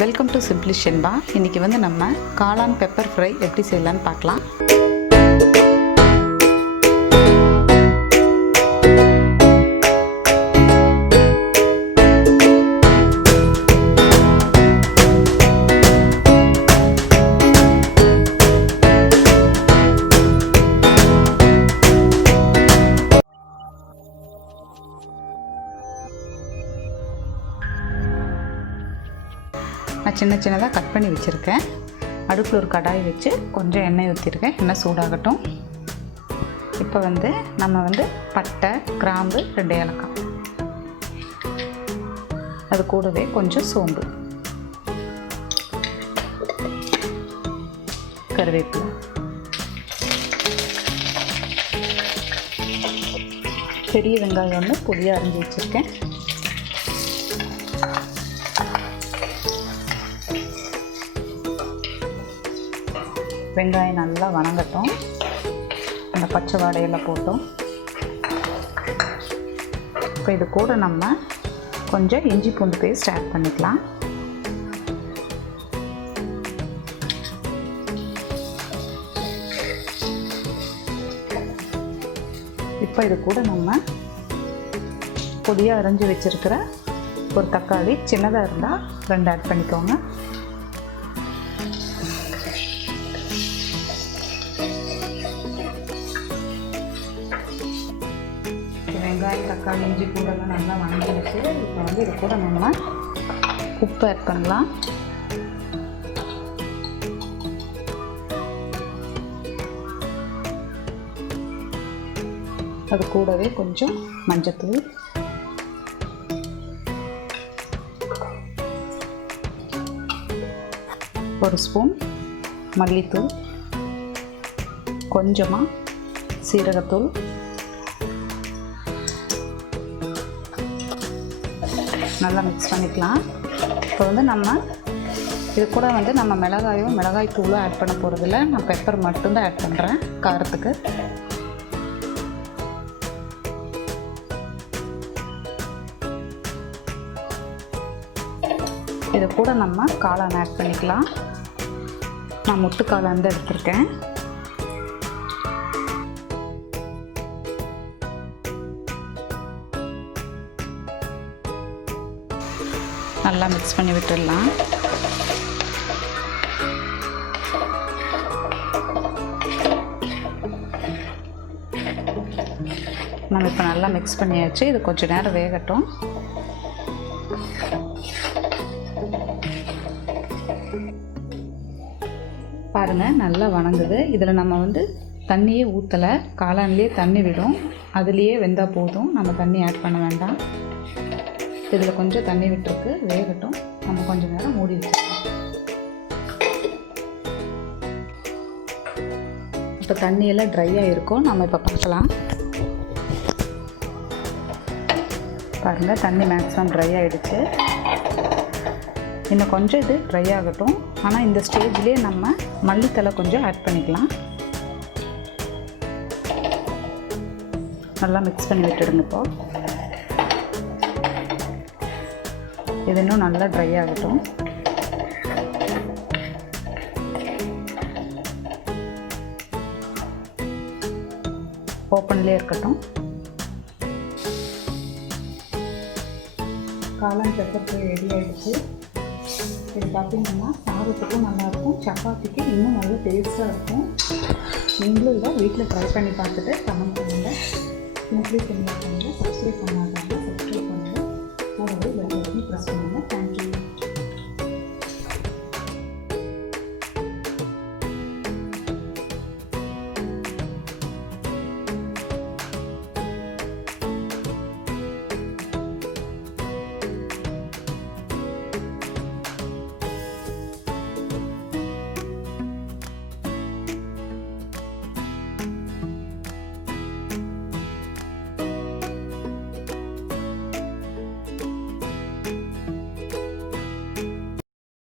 Welcome to simply Shenba. இன்றைக்கி வந்து நம்ம காளான் பெப்பர் ஃப்ரை எப்படி செய்யலான்னு பார்க்கலாம். நான் சின்னதாக கட் பண்ணி வச்சுருக்கேன். அடுப்பில் ஒரு கடாய் வச்சு கொஞ்சம் எண்ணெய் ஊற்றிருக்கேன். எண்ணெய் சூடாகட்டும். இப்போ வந்து நம்ம பட்டை, கிராம்பு, 2 ஏலக்காய், அது கூடவே கொஞ்சம் சோம்பு, கருவேப்பிலை, பெரிய வெங்காயம் ஒன்று பொடியாக அரிஞ்சு வச்சுருக்கேன். வெங்காயம் நல்லா வணங்கட்டும். அந்த பச்சை வாடையெல்லாம் போட்டோம். இப்போ இது கூட நம்ம கொஞ்சம் இஞ்சி பூண்டு பேஸ்ட் ஆட் பண்ணிக்கலாம். இப்போ இது கூட நம்ம பொடியாக அரைஞ்சி வச்சுருக்கிற ஒரு தக்காளி, சின்னதாக இருந்தால் 2 ஆட் பண்ணிக்கோங்க. வெங்காயம், தக்காளி, இஞ்சி பூண்டெல்லாம் நல்லா வணங்கிடுச்சு. இப்போ இது கூட நம்ம உப்பு ஆட் பண்ணலாம். அது கூடவே கொஞ்சம் மஞ்சத்தூள், ஒரு ஸ்பூன் மல்லித்தூள், கொஞ்சமாக சீரகத்தூள், நல்லா மிக்ஸ் பண்ணிக்கலாம். இப்போ நம்ம இது கூட நம்ம மிளகாய் தூளும் ஆட் பண்ண போகிறதில்ல. நான் பெப்பர் மட்டும்தான் ஆட் பண்ணுறேன் காரத்துக்கு. இது கூட நம்ம காளான் ஆட் பண்ணிக்கலாம். நான் முட்டு காளான் தான் எடுத்திருக்கேன். நல்லா மிக்ஸ் பண்ணி விட்டுடலாம். நம்ம இப்போ நல்லா மிக்ஸ் பண்ணியாச்சு. இது கொஞ்சம் நேரம் வேகட்டும். பாருங்கள், நல்லா வணங்குது. இதில் நம்ம தண்ணியே ஊற்றலை. காளான்லேயே தண்ணி விடும். அதுலேயே வெந்தால் போதும். நம்ம தண்ணி ஆட் பண்ண வேண்டாம். இதில் கொஞ்சம் தண்ணி விட்டுருக்கு, வேகட்டும். நம்ம கொஞ்சம் நேரம் மூடி வச்சுக்கலாம். இப்போ தண்ணியெல்லாம் ட்ரையாக இருக்கும். நம்ம இப்போ பார்க்கலாம். பாருங்கள், தண்ணி மேக்ஸிமம் ட்ரை ஆகிடுச்சு. இன்னும் கொஞ்சம் இது ட்ரை ஆகட்டும். ஆனால் இந்த ஸ்டேஜ்லேயே நம்ம மல்லித்தலை கொஞ்சம் ஆட் பண்ணிக்கலாம். நல்லா மிக்ஸ் பண்ணி விட்டுடுங்க. இப்போ இது இன்னும் நல்லா ட்ரை ஆகட்டும். ஓப்பன்லேயே இருக்கட்டும். காளான் பெப்பர் ஃப்ரை ரெடி ஆகிடுச்சு. இது பார்த்திங்கன்னா சாதத்துக்கும் நல்லாயிருக்கும், சப்பாத்திக்கு இன்னும் நல்லா டேஸ்ட்டாக இருக்கும். நீங்களும் இதை வீட்டில் ட்ரை பண்ணி பார்த்துட்டு கமெண்ட் பண்ணுங்கள். சிம்பிளி ஷென்பா பண்ணுங்கள். சப்ஸ்கிரைப் பண்ணுங்கள்.